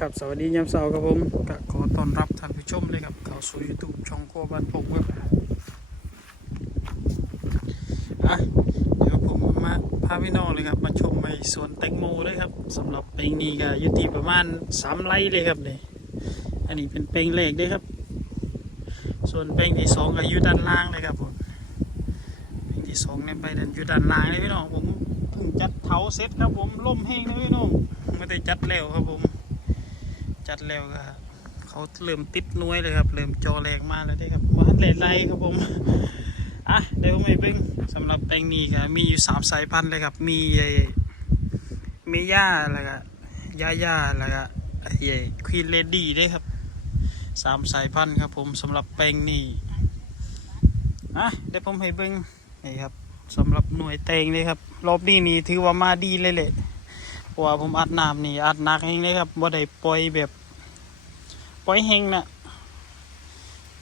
กับสวัสดียามเสาครับผมก็ขอต้อนรับท่านผู้ชมเลยครับเข้าสู่ YouTube ช่องครัวบ้านผมครับอะเดี๋ยวผมมาพาพี่น้องเลยครับ มาชมในสวนแตงโมเลยครับสำหรับเปลงนี้ก็อยู่ที่ประมาณสามไร่เลยครับเนี่ยอันนี้เป็นเปลงเล็กด้วยครับ ส่วนเปลงที่สองก็อยู่ด้านล่างเลยครับผมเปลงที่สองเนี่ยไปด้านอยู่ด้านล่างเลยพี่น้องผมเพิ่งจัดเท้าเสร็จครับผมล่มแห้งเลยพี่น้องไม่ได้จัดแล้วครับผม จัดแล้วก็เขาเริ่มติดน่วยเลยครับเริ่มจอแรงมากแล้วได้ครับมาเลนไล่ครับผมอะเดี๋ยวไม่เบิ้งสำหรับแปลงนี้ก็มีอยู่สามสายพันธุ์เลยครับ มีไอ้เมย่าแล้วก็ย่าย่าแล้วก็ไอ้ควีนเลดี้ด้วยครับสามสายพันธุ์ครับผมสำหรับแปลงนี้อะเดี๋ยวผมให้เบิ้งนี่ครับสำหรับหน่วยแตงเลยครับ รอบนี้นี่ถือว่ามาดีเลยแหละเพราะว่าผมอัดน้ำนี่อัดหนักเฮงเลยครับบ่าได้ปล่อยแบบ อยเฮงนะ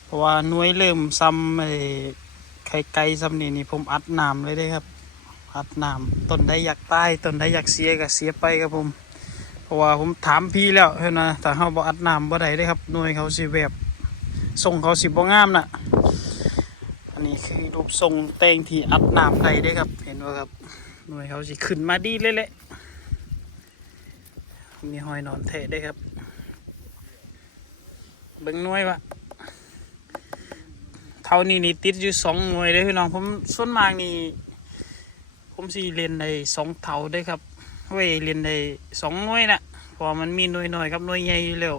เพราะว่าน่วยเริ่มซ้ำไอ้ไข่ไก่ซ้ำนี่นี่ผมอัดน้ำเลยได้ครับ อัดน้ำต้นใดอยากตายต้นใดอยากเสียก็เสียไปครับผม เพราะว่าผมถามพี่แล้วเฮ้ยนะแต่เขาบ่อัดน้ำบ่ได้ได้ครับน่วยเขาสิแบบส่งเขาสิบ่งามน่ะอันนี้คือรูปทรงแตงที่อัดน้ำได้ได้ครับ เห็นว่าครับหน่วยเขาสิขึ้นมาดีเลยแหละมีหอยนอนเทะได้ครับ เบิ้งหน่วยวะเท่านี้นี่ติดอยู่สองหน่วยเลยพี่น้องผมส่วนมากนี่ผมสี่เรียนในสองเท่าได้ครับเว้ยเรียนในสองหน่วยนะเพราะมันมีหน่วยหน่อยกับหน่วยใหญ่อยู่แล้ว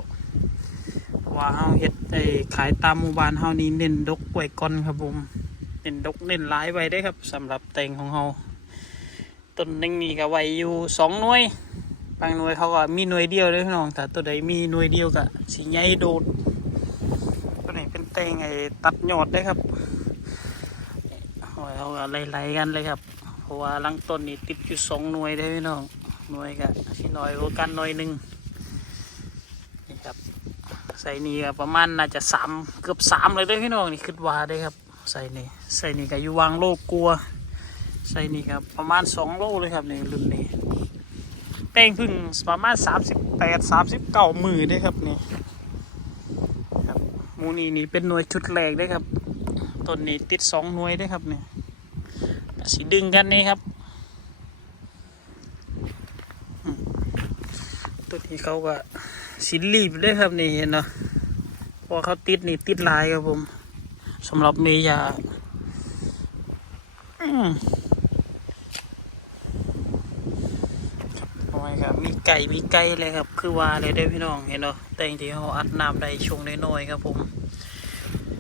เราะว่าเฮาเฮ็ดไอ้ขายตามหมู่บ้านเฮานี่เน้นดกไว้ก่อนครับผมเน้นดกเน้นหลายไว้ได้ครับสำหรับแตงของเฮาต้นนึงนี่ก็ไว้อยู่สองหน่วยบางหน่วยเขาก็มีหน่วยเดียวเลยพี่น้องแต่ตัวใดมีหน่วยเดียวก็สีใหญ่โดด ตัวนี้เป็นเตงไอ้ตัดยอดได้ครับหอาไล่ๆกันเลยครับเพราะว่าลังต้นนี่ติดอยู่สองหน่วยได้พี่น้องหน่วยก็สิหน่อยกันหน่วยหนึ่งนี่ครับใส่นี่ก็ประมาณน่าจะสามเกือบสามเลยได้พี่น้องนี่คิดว่าได้ครับ ใส่นี่ใส่นี่ก็อยู่วางโลกกลัว ใส่นี่ครับประมาณสองโลเลยครับในรุ่นนี้แป้งพึ่งประมาณสามสิบแปดสามสิบเก้ามือได้ครับนี่ มูนี่นี่เป็นหน่วยชุดแรกได้ครับต้นนี้ติดสองหน่วยได้ครับเนี่ยสีดึงกันนี่ครับต้นนี้เขาก็สีรีบได้ครับนี่เห็นเนาะพราะเขาติดนี่ติดลายครับผมสำหรับเมยาอืม โอ้ยครับ มีไก่มีไก่เลยครับ คือว่าเลยได้พี่น้องเห็นเนาะแต่จริงๆเขาอัดน้ำได้ช่วงน้อยๆครับผม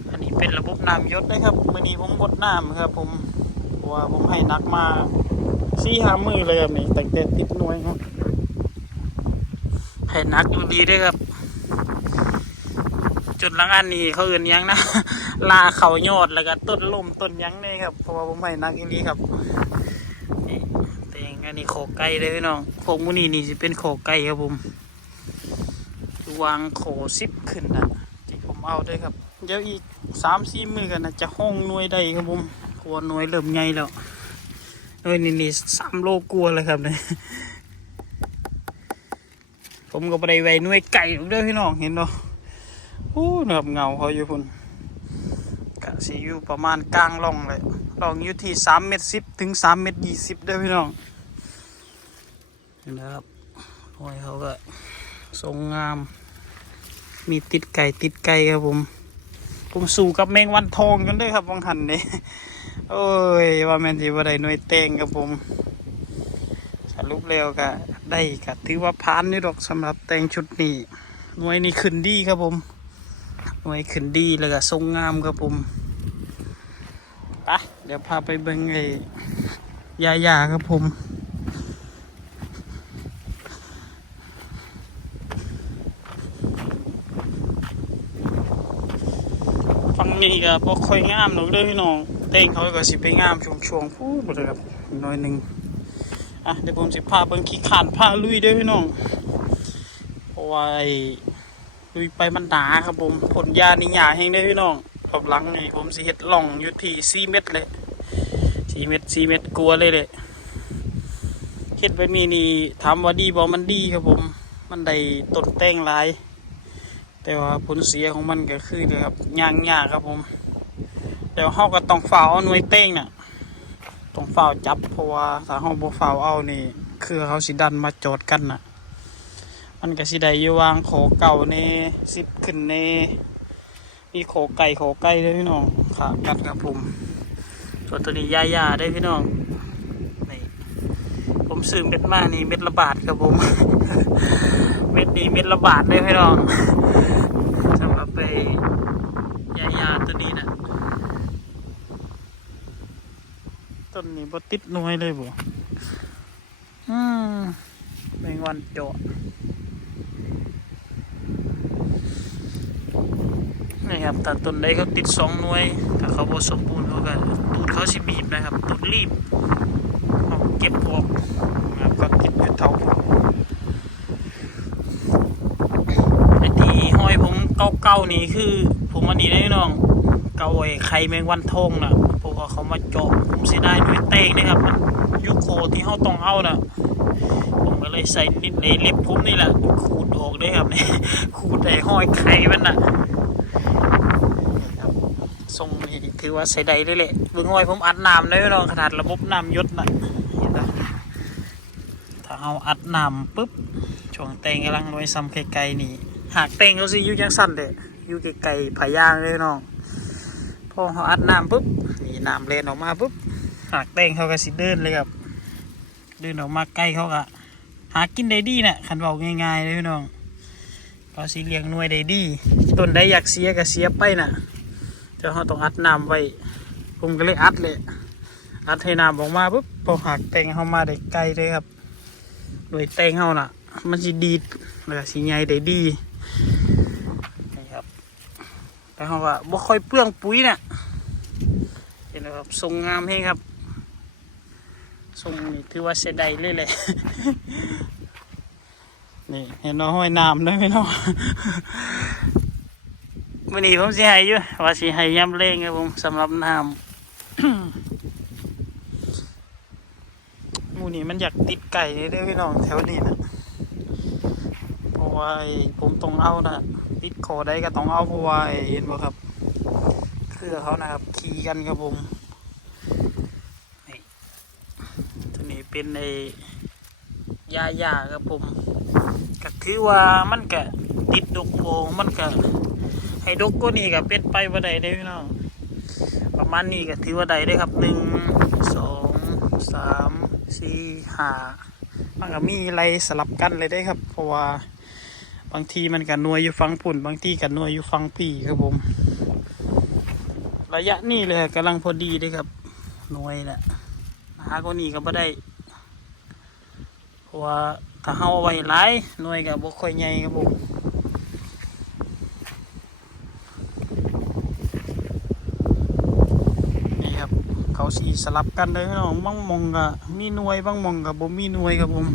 อันนี้เป็นระบบน้ำยศนะครับวันนี้ผมบดน้ำครับผมว่าผมให้นักมาสี่ห้ามือเลยครับนี่ตั้งแต่ติดหน่วยครับให้นักอยู่ดีด้วยครับ จุดหลังอันนี้เขาเอื่นยังนะลาเขายอดแล้วก็ต้นลมต้นยังเนี่ครับเพราะว่าผมให้นักอย่นี้ครับ นนี้โขกไก่เลยพี่น้องโขกมูนี่นี่จะเป็นโขกไก่ครับผมวางโขซิปขึ้นนะที่ผมเอาด้วยครับ เดี๋ยวอีกสามสี่มือกันนะจะห้องน่วยได้ครับผมกลัวน่วยเริ่มใหญ่แล้วน่วยนี่นี่สามโลกลัวเลยครับเนี่ยผมก็ไปไว้น่วยไก่ด้วยพี่น้องเห็นเนาะโอ้นะครับเงาเขาอยู่พุ่นกะสีอยู่ประมาณกลางร่องเลยลองอยู่ที่สามเมตรสิบถึงสามเมตรยี่สิบได้อพี่น้อง นะครับหอยเขาก็ทรงงาม มีติดไก่ติดไก่ครับผม ผมสู่กับแมงวันทองกันด้วยครับวังหันนี่โอ้ย ว่าแมนสิว่าได้หน่วยเตงครับผม สรุปแล้วก็ได้ก็ถือว่าพานนี่ดอกสำหรับแต่งชุดนี้หน่วยนี้ขึ้นดีครับผมหน่วยขึ้นดีแล้วก็ทรงงามครับผมไปเดี๋ยวพาไปเบิ่งไอ้ยายาครับผม นี้ก็บ่ค่อยงามหรอกเด้อพี่น้องเต้งเขาก็สิไปงามช่วงช่วงๆพูดเลยครับหน้อยหนึ่งอะเดี๋ยวผมสิพาเบิ่งขี้ขานพาลุยเด้อพี่น้องเพราะว่าไอ้ลุยไปมันหนาครับผมผลยานี่หยาแห้งได้พี่น้องขอบหลังนี่ผมสิเฮ็ดหล่องอยู่ที่สี่เมตรเลยสี่เมตรสี่เมตรกลัวเลยเลยเฮ็ดไปมีนี่ถามว่าดีบ่มันดีครับผม มันได้ต้นแต้งหลาย แต่ว่าผลเสียของมันก็คือนะครับยางยากครับผมเดี๋ยวเขาก็ต้องฝ่าเอาหน่วยเต้งน่ะต้องฝ่าจับเพราะว่าถ้าเขาบ่ฝ่าเอานี่ คือเขาสิดันมาจอดกันน่ะ มันก็สิได้อยู่วางโขเก่าในสิบขึ้นในมีโขไก่โขไก่ด้วยพี่น้องขากัดครับผมส่วนตัวนี้ยายาได้พี่น้องนี่ผมซื้อเม็ดมานี่เม็ดละบาทครับผม เม็ดนี้เม็ดละบาทได้พี่น้อง ไปยายาตัวนี้นะต้นนี้บติดน่วยเลยบ่อืมแมงวันเจาะนี่ครับแต่ต้นใดเขาติดสองหน่วย ถ้าเขาบ่สมบูรณ์เขาก็ตูดเขาสิบีบนะครับตูดรีบเอาเก็บออกนะครับก็เก็บอยู่เท่าไอ้ที่ห้อยผม เก่านี่คือ ผมอันนี้ได้น้อง เก่าไอ้ไข่แมงวันทองน่ะพว่าเขามาเจาะผมเสียดายด้วยเตงนะครับ มันยุคโคที่เขาต้องเอาน่ะผมก็เลยใส่นิดในเล็บผมนี่แหละขูดออกด้วยครับเนี่ยขูดไอ้ห้อยไข่มันน่ะทรงนี่ถือว่าใส่ได้เลยแหละเบิ่งไว้ผมอัดน้ำได้น้องขนาดระบบน้ำยศน่ะเห็นปะถ้าเอาอัดน้ำปุ๊บช่วงเตงกำลังลอยซ้ำไกลๆนี่ หากเตงเขาสิอยู่จังสั้นเด้อยู่ไกลๆผายางเลยน้องพอเขาอัดน้ำปุ๊บนี่น้ำเลนออกมาปุ๊บหากเตงเขาก็สิเดินเลยครับเดินออกมาใกล้เขาก็หากินได้ดีน่ะคันเบาง่ายๆเลยพี่น้องเขาสิเลี้ยงหน่วยได้ดีต้นใดอยากเสียก็เสียไปน่ะเดี๋ยวเราต้องอัดน้ำไว้ผมก็เลยอัดเลยอัดให้น้ำออกมาปุ๊บพอหักแตงเข้ามาได้ไกลเลยครับโดยแตงเข้าน่ะ มันสิดีดแล้วสีใหญ่ได้ดี นี่ครับแต่เขาก็บ่ค่อยเปลืองปุ๋ยน่ะเห็นไหมครับทรงงามเฮงครับทรงนี่ถือว่าเสียดายเลยแหละนี่เห็นน้องห้อยน้ำด้วยไหมเนาะวันนี้ผมสิให้อยู่ว่าสิให้ย้ำเล่งครับผมสำหรับน้ำมูนี่มันอยากติดไก่เลยด้อพี่น้องแถวนี้นะ ว่าผมต้องเอานะติดคอได้ก็ต้องเอาเพราะว่าเห็นบ่ครับ เครือเขานะครับ ขี่กันครับผมนี่ตัวนี้เป็นไอ้ยาหญ้าครับผมก็ถือว่ามันก็ติดดกโบมันก็ให้ดกก็นี่ก็เป็นไปบ่ได้เด้พี่น้องประมาณนี้ก็ถือว่าได้ได้ครับหนึ่งสองสามสี่ห้ามันก็มีอะไรสลับกันเลยได้ครับ เพราะว่า บางทีมันก็หน่วยอยู่ฟังปุ่น บางทีก็หน่วยอยู่ฟังปีครับผม ระยะนี้เลยกำลังพอดีเลยครับนวยแหละหาก็นี่ก็บ่ได้เพราะว่าถ้าเฮาเอาไว้หลายนวยก็บ่ค่อยใหญ่ครับผมนี่ครับเขาสีสลับกันเลยพี่น้องบางมองก็มีนวยบางมองก็บ่มีนวยครับผม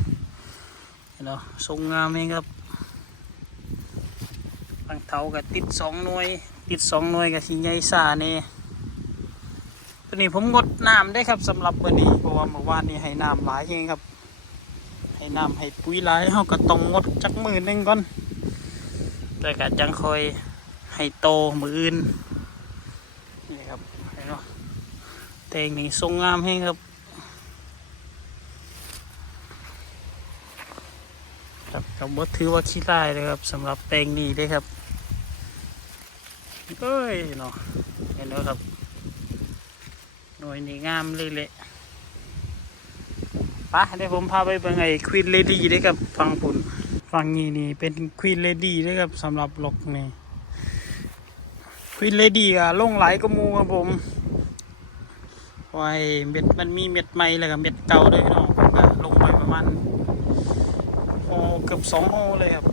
เห็นเนาะทรงงามเองครับางเถาก็ติดสองหน่วย ติดสองหน่วยก็สีใหญ่ซาเนี่ตัวนี้ผมงดน้ำได้ครับสำหรับวันนี้เพราะว่าเมื่อวานนี้ให้น้ำหลายเองครับ ให้น้ำให้ปุ๋ยหลายเฮาก็ต้องงดจักมือหนึงก่อนแต่ก็จังคอยให้โตมืออื่นนี่ครับเห็นเนาแต่งนี่ทรงงามแห้งครับครับกับบถือว่าขี้ได้เลยครับสำหรับแตงนี่เลยครับ เอ้ยเนาะเห็นแล้วครับ หน่วยนี่งามเลยแหละปะเดี๋ยวผมพาไปเป็นไงควีนเลดี้เลยครับฟังผลฟังนี่นี่เป็นควีนเลดี้เลยครับสำหรับล็อกนี่ควีนเลดี้อะลงไหลก็มูครับผมไว้เม็ดมันมีเม็ดใหม่แล้วก็เม็ดเก่าด้วยพี่น้องลงไปประมาณโอเกือบสองโอเลยครับ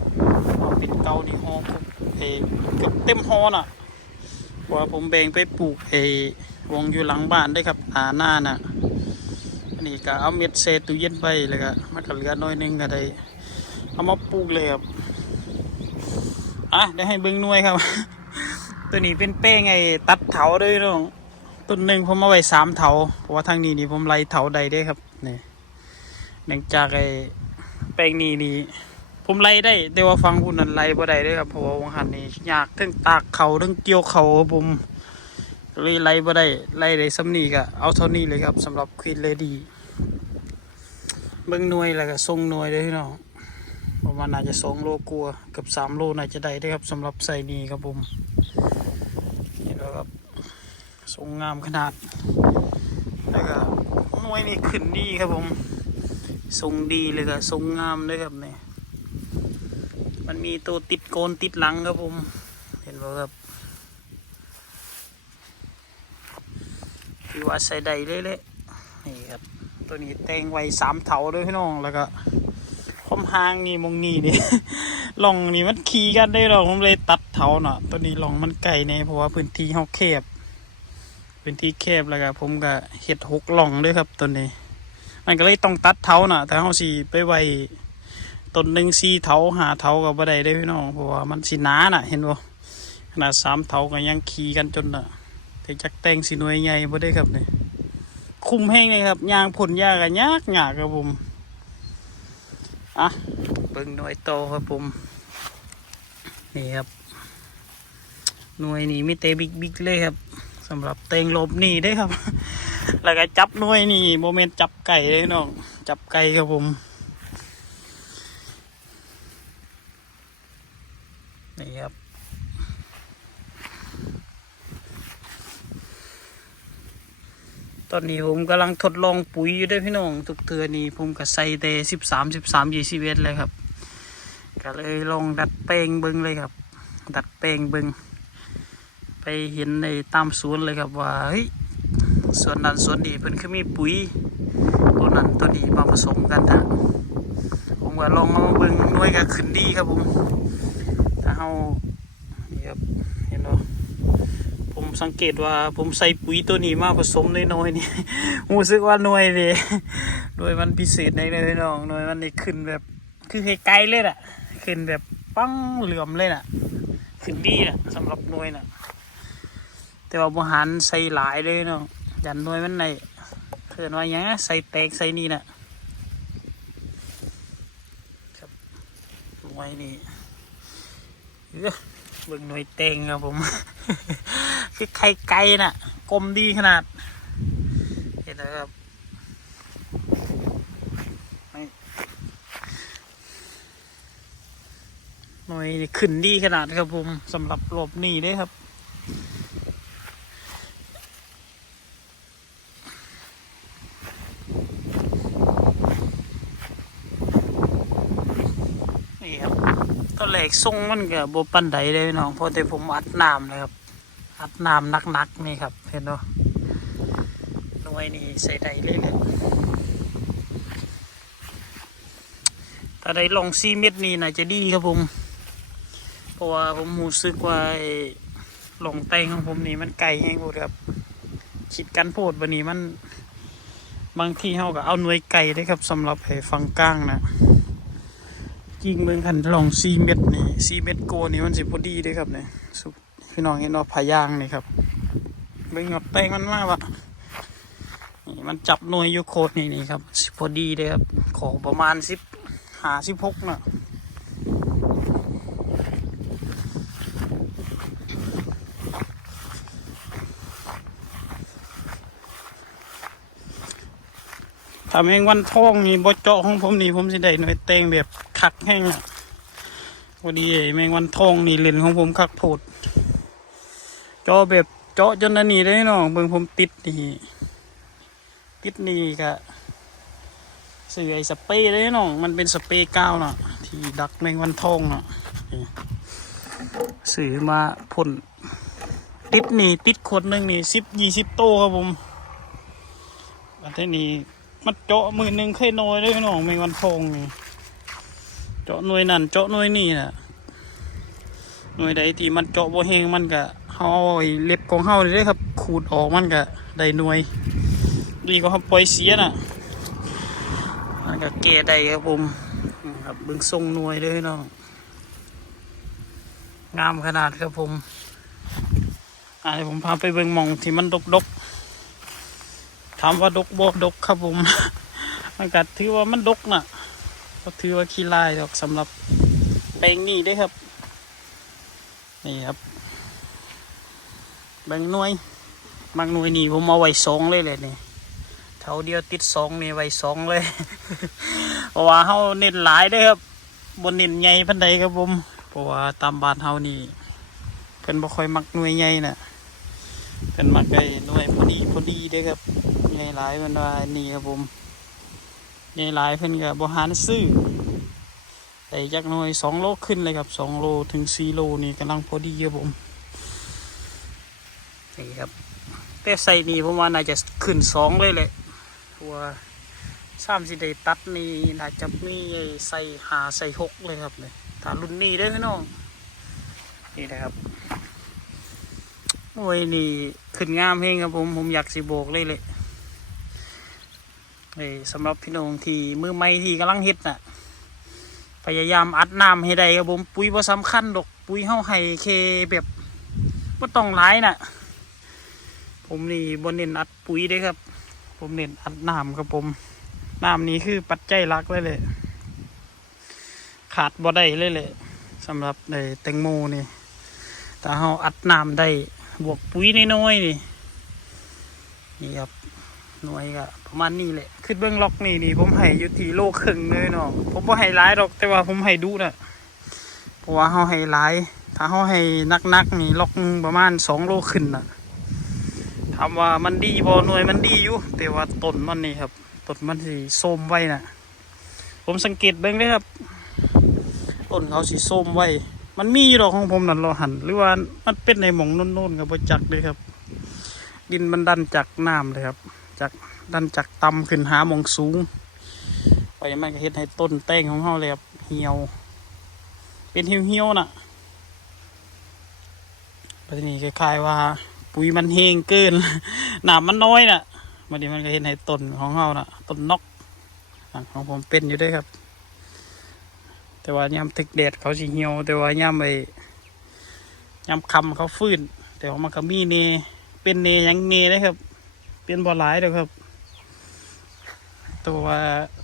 เม็ดเก่านี่โอเกือบเออเกือบเต็มโอน่ะ ว่าผมแบ่งไปปลูกเออวงอยู่หลังบ้านได้ครับหาหน้าน่ะอันนี้ก็เอาเม็ดเศษตู้เย็นไปแล้วก็มันก็เหลือน้อยหนึงก็ได้เอามาปลูกเลยครับอะเดี๋ยวให้เบิ้งน่วยครับ ตัวนี้เป็นเป้งไอ้ตัดเถาด้วยน้องต้นหนึ่งผมเอาไว้สามเถาเพราะว่าทางนี้นี่ผมไล่เถาใดได้ครับนี่เนื่องจากไอ้แปลงนี้นี่ ผมไล่ได้ แต่ว่าฟังคุณนั้นไล่บ่ได้เลยครับเพราะว่าวงหันนี่ยากทั้งตากเขาทั้งเกี่ยวเขาครับผมเลยไล่บ่ได้ไล่ได้สำนีก็เอาเท่านี้เลยครับสำหรับควีนเลดี้เบิ่งหน่วยแล้วก็ทรงหน่วยเลยพี่น้องประมาณน่าจะสองโลกลัวเกับสามโลน่าจะได้ได้ครับสำหรับใส่นี้ครับผมนี่แล้วครับทรงงามขนาดแล้วก็หน่วยนี่ขึ้นดีครับผมทรงดีเลยครับทรงงามเลยครับเนี่ย มันมีตัวติดโกนติดหลังครับผม เห็นไหมครับคือว่าใส่ใดเลยเลยนี่ครับ ตัวนี้แตงไว้สามเถาด้วยพี่น้องแล้วก็คอมหางนี่มงนี่นี่ลองนี่มันขี่กันได้หรอกผมเลยตัดเถาเนาะตัวนี้ลองมันไก่เนี่ยเพราะว่าพื้นที่เขาแคบพื้นที่แคบแล้วก็ผมก็เห็ดหกหล่องด้วยครับตัวนี้ มันก็เลยต้องตัดเท้าน่ะแต่เขาสีไปไว้ ต้นหนึ่งสี่เท้าหาเท้ากับบัไดได้พี่น้องเพราะว่ามันสีหนาน่ะ เห็นบ่ขนาดสามเท้าก็ยังขี่กันจนน่ะแต่จักแต่งสีหน่วยใหญ่บ่ได้ครับเนี่ยคุมแห้งเลยครับยางผลยากกันยากหยากครับผมอะเบิ่งหน่วยโตครับผมนี่ครับ หน่วยนี้มีเตบิ๊กบิ๊กเลยครับสำหรับเตงลบนี่ได้ครับ แล้วก็จับหน่วยนี่โมเมนต์จับไก่เลยน้องจับไก่ครับผม นี่ครับตอนนี้ผมกำลังทดลองปุ๋ยอยู่ด้วยพี่น้องทุกเทือนี้ผมก็ใส่เตสิบสามสิบสามยี่สิบเอ็ดเลยครับก็เลยลองดัดแปลงเบิ้งเลยครับ ดัดแปลงเบิ้งไปเห็นในตามสวนเลยครับว่าเฮ้ยสวนนั้นสวนนี้เพิ่นคือมีปุ๋ยตัวนั้นตัวนี้มาผสมกันนะผมก็ลองเอามาเบิ่งน่วยก็ขึ้นดีครับผม เฮานี่ครับเห็นบ่ผมสังเกตว่าผมใส่ปุ๋ยตัวนี้มาผสมน้อยๆนี่รู้สึกว่าหน่วยนี่หน่วยมันพิเศษในเลยน้องหน่วยมันนี่ขึ้นแบบคือไกลๆเลยน่ะขึ้นแบบปังเหลื่อมเลยน่ะขึ้นดีน่ะสำหรับหน่วยน่ะ แต่ว่าบริหารใส่หลายเลยเนาะยันหน่วยมันในเพื่อนว่าอย่างงี้ใส่แตกใส่นี่น่ะครับหน่วยนี่ เบิ่งหน่วยเตงครับผมคือไข่ไก่น่ะกลมดีขนาดเห็นไหมครับหน่วยขึ้นดีขนาดครับผมสำหรับหลบหนีเด้ครับ นี่ครับตอนแร กทรงมันก็บปันไดเลยพี่น้องเพราะแต่ผมอัดน้ำเลยครับ อัดน้ำนักๆนี่ครับเห็นเนาะหน่วยนี่ใส่ไดเลยเลยถ้าได้ลองซีเม็ดนี่น่าจะดีครับผมเพราะว่าผมรู้สึกว่าลงแตงของผมนี่มันไกลแห้งหมดครับคิดกันโพดวันนี้มัน บางทีเขาก็เอาหน่วยไก่ได้ครับสำหรับให้ฟังก้างนะ กิ่งเบิ่งคันลองซีเม็ดนี่ซีเม็ดโกนี่มันสิพอดีเลยครับเนี่ยสุดพี่น้องเห็นว่าพายางนี่ครับเบิ่งกับแป้งมันมากว่ะนี่มันจับหน่วยยูโคดนี่นี่ครับสิพอดีเลยครับ ขอประมาณสิบหาสิบหกเนาะ ถ้าแมงวันทองนี่บ่เจาะของผมนี่ผมสิได้หน่วยแตงแบบคักแห้งอะพอดีไอ้แมงวันทองนี่เลนของผมคักโพดเจาะแบบเจาะจนนนี้ได้น้องเบิ่งผมติดนี่ติดนี่ก็ซื้อไอ้สเปรย์ได้น้องมันเป็นสเปรย์กาวเนาะที่ดักแมงวันทองเนาะนี่ซื้อมาพ่นติดนี่ติดขวดหนึ่งนี่สิบยี่สิบโตครับผมอันนี้ มันเจาะมือหนึ่งเคยน้อยเลยน้องแมงวันทองนี่เจาะหน่วยนั่นเจาะหน่วยนี่น่ะหน่วยใดที่มันเจาะบ่แหงมันก็เฮาเอาไอ้เล็บของเฮาเด้ครับ ขูดออกมันก็ได้หน่วย ดีกว่าเฮาปล่อยเสียน่ะมันก็แก้ได้ครับผมครับเบิ่งทรงหน่วยเลยนาะงงามขนาดครับผมอ่าเดี๋ยวผมพาไปเบิ่งมองที่มันดกๆ ถามว่าดกบ่ดกครับผมมันก็ถือว่ามันดกน่ะก็ถือว่าขี้ลายดอกสำหรับแปลงนี้ได้ครับ นี่ครับแบงหน่วยบางหน่วยนี่ผมเอาไว้สองเลยเลยนี่เท่าเดียวติดสองนี่ไว้สองเลยเพราะว่าเฮาเน้นหลายเด้ครับบนเน้นใหญ่พันใดครับผมเพราะว่าตามบ้านเฮานี่เพิ่นบ่ค่อยมักหน่วยใหญ่น่ะเพิ่นมักไอ้หน่วยพอดีพอดีเด้ครับ ใหญ่หลายเพิ่นว่านี่ครับผมใหญ่หลายเพิ่นก็บ่หารซื้อแต่จักน่วยสองโลขึ้นเลยครับสองโลถึงสี่โลนี่กำลังพอดีครับผมนี่ครับแต่ใส่นี่ผมว่าน่าจะขึ้นสองเลยแหละเพราะว่าสามสิได้ตัดนี่น่าจะมีไอ้ใส่หาใส่หกเลยครับเนี่ยถ้ารุ่นนี้ได้อพี่น้องนี่นะครับโอ้ยนี่ขึ้นงามเพลงครับผมผมอยากสิโบกเลยเลย เอ้ยสำหรับพี่น้องที่มือใหม่ที่กำลังเฮ็ดน่ะ พยายามอัดน้ำให้ได้ครับผมปุ๋ยบ่สำคัญดอกปุ๋ยเฮาให้เคแบบบ่ต้องหลายน่ะ ผมนี่บ่เน้นอัดปุ๋ยเด้ครับ ผมเน้นอัดน้ำครับผมน้ำนี้คือปัจจัยหลักเลยเลยขาดบ่ได้เลยเลยสำหรับในแตงโมนี่แต่เราอัดน้ำได้บวกปุ๋ยน้อยๆนี่นี่ครับ หน่วยก็ประมาณนี้แหละขึ้นเบื้องล็อกนี่นี่ผมให้อยู่ที่โลครึ่งเลยเนาะผมบ่ให้ร้ายหรอกแต่ว่าผมให้ดูนะเพราะว่าเขาให้ร้าย ถ้าเขาให้นักๆนี่ล็อกประมาณสองโลขึ้นน่ะถามว่ามันดีบ่หน่วยมันดีอยู่แต่ว่าต้นมันนี่ครับต้นมันสีส้มไว้น่ะ ผมสังเกตเบ้างเลยครับต้นเขาสีส้มไว้ มันมีอยู่ดอกของผมนั่นเราหันหรือว่ามันเป็นในหมองโน่นๆกับบจักเลยครับ ดินมันดันจากน้ำเลยครับ จากดันจากต่ำขึ้นหามองสูง ไปมันก็เฮ็ดให้ต้นแต้งของเขาเลยครับเหี่ยว เป็นเหี่ยวๆน่ะไปทีนี้คล้ายๆว่า ปุ๋ยมันแห้งเกินหน้ำมันน้อยน่ะมันนี้มันก็เห็นให้ต้นของเขาน่ะต้นนกของผมเป็นอยู่ด้วยครับ แต่ว่ายามตึกแดดเขาสิเหี่ยว แต่ว่ายามไอ้ยามคำเขาฟื้น แต่ว่ามันก็มีเนเป็นเนยังเนนะครับ เป็นบ่หลายเด้อครับ ตัว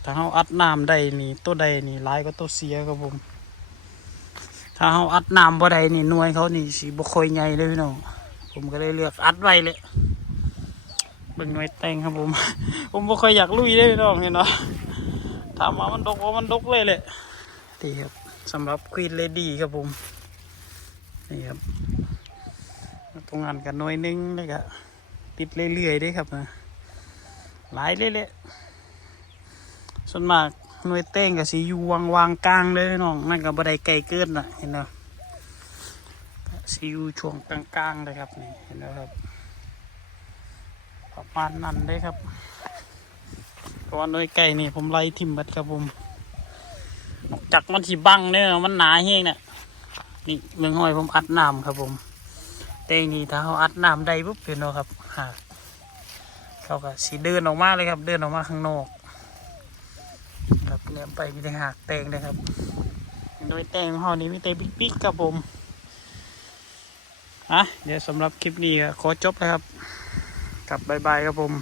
ถ้าเขาอัดน้ำได้นี่ตัวใดนี่หลายก็ตัวเสียครับผม ถ้าเขาอัดน้ำบ่ได้นี่หน่วยเขานี่สิบ่ค่อยใหญ่เลยพี่น้องผมก็เลยเลือกอัดไว้เลยเบิ่งหน่วยแตงครับผม ผมบ่ค่อยอยากลุยได้พี่น้องเห็นเนาะถามว่ามันดกว่ามันดกเลยแหละนี่ครับสำหรับควีนเลดี้ครับผมนี่ครับตรงงานกันหน่วยหนึงเลยก็ ติดเรื่อยๆด้วยครับนะหลายเลยแหละส่วนมากหน่วยแต่งกับสีอยู่วางวางๆกลางเลยน้องนั่นก็บ่ไดไกลเกินน่ะเห็นเนาะสีอยู่ช่วงกลางๆเลยครับนี่เห็นแล้วครับประมาณนั้นได้ครับเพราะว่าน้อยไก่นี่ผมไล่ทิมบัดครับผมจากมันที่บังเนี่ยมันหนาเฮงเนี่ยนี่เมืองห้อยผมอัดน้ำครับผมแต่นี่ถ้าเขาอัดน้ำได้ปุ๊บเป็นเนาะครับ หากเขาก็สีเดินออกมาเลยครับ เดินออกมาข้างนอกครับเนี่ยไปมีแต่หากแตงเลยครับ โดยแตงห่องนี้มีแต่ปิ๊กๆครับผมอะเดี๋ยวสำหรับคลิปนี้ขอจบแล้วครับกลับบายบายครับผม